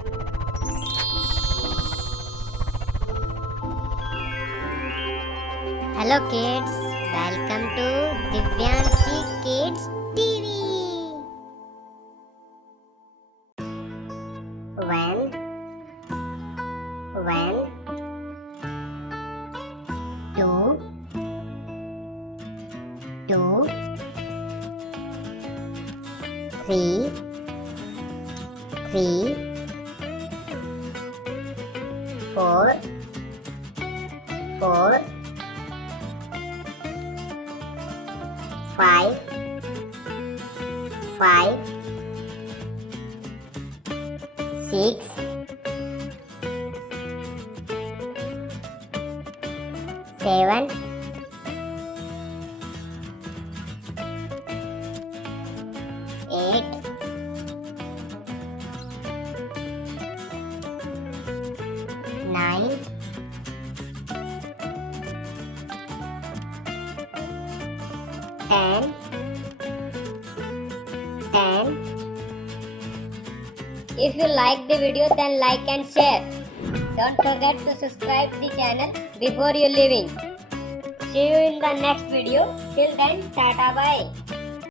Hello kids, welcome to Divyanshi Kids TV. When, two, 3, 4, 5, 6, 7, 8, 9, 10. If you like the video, then like and share. Don't forget to subscribe the channel before you leaving. See you in the next video. Till then, tata bye.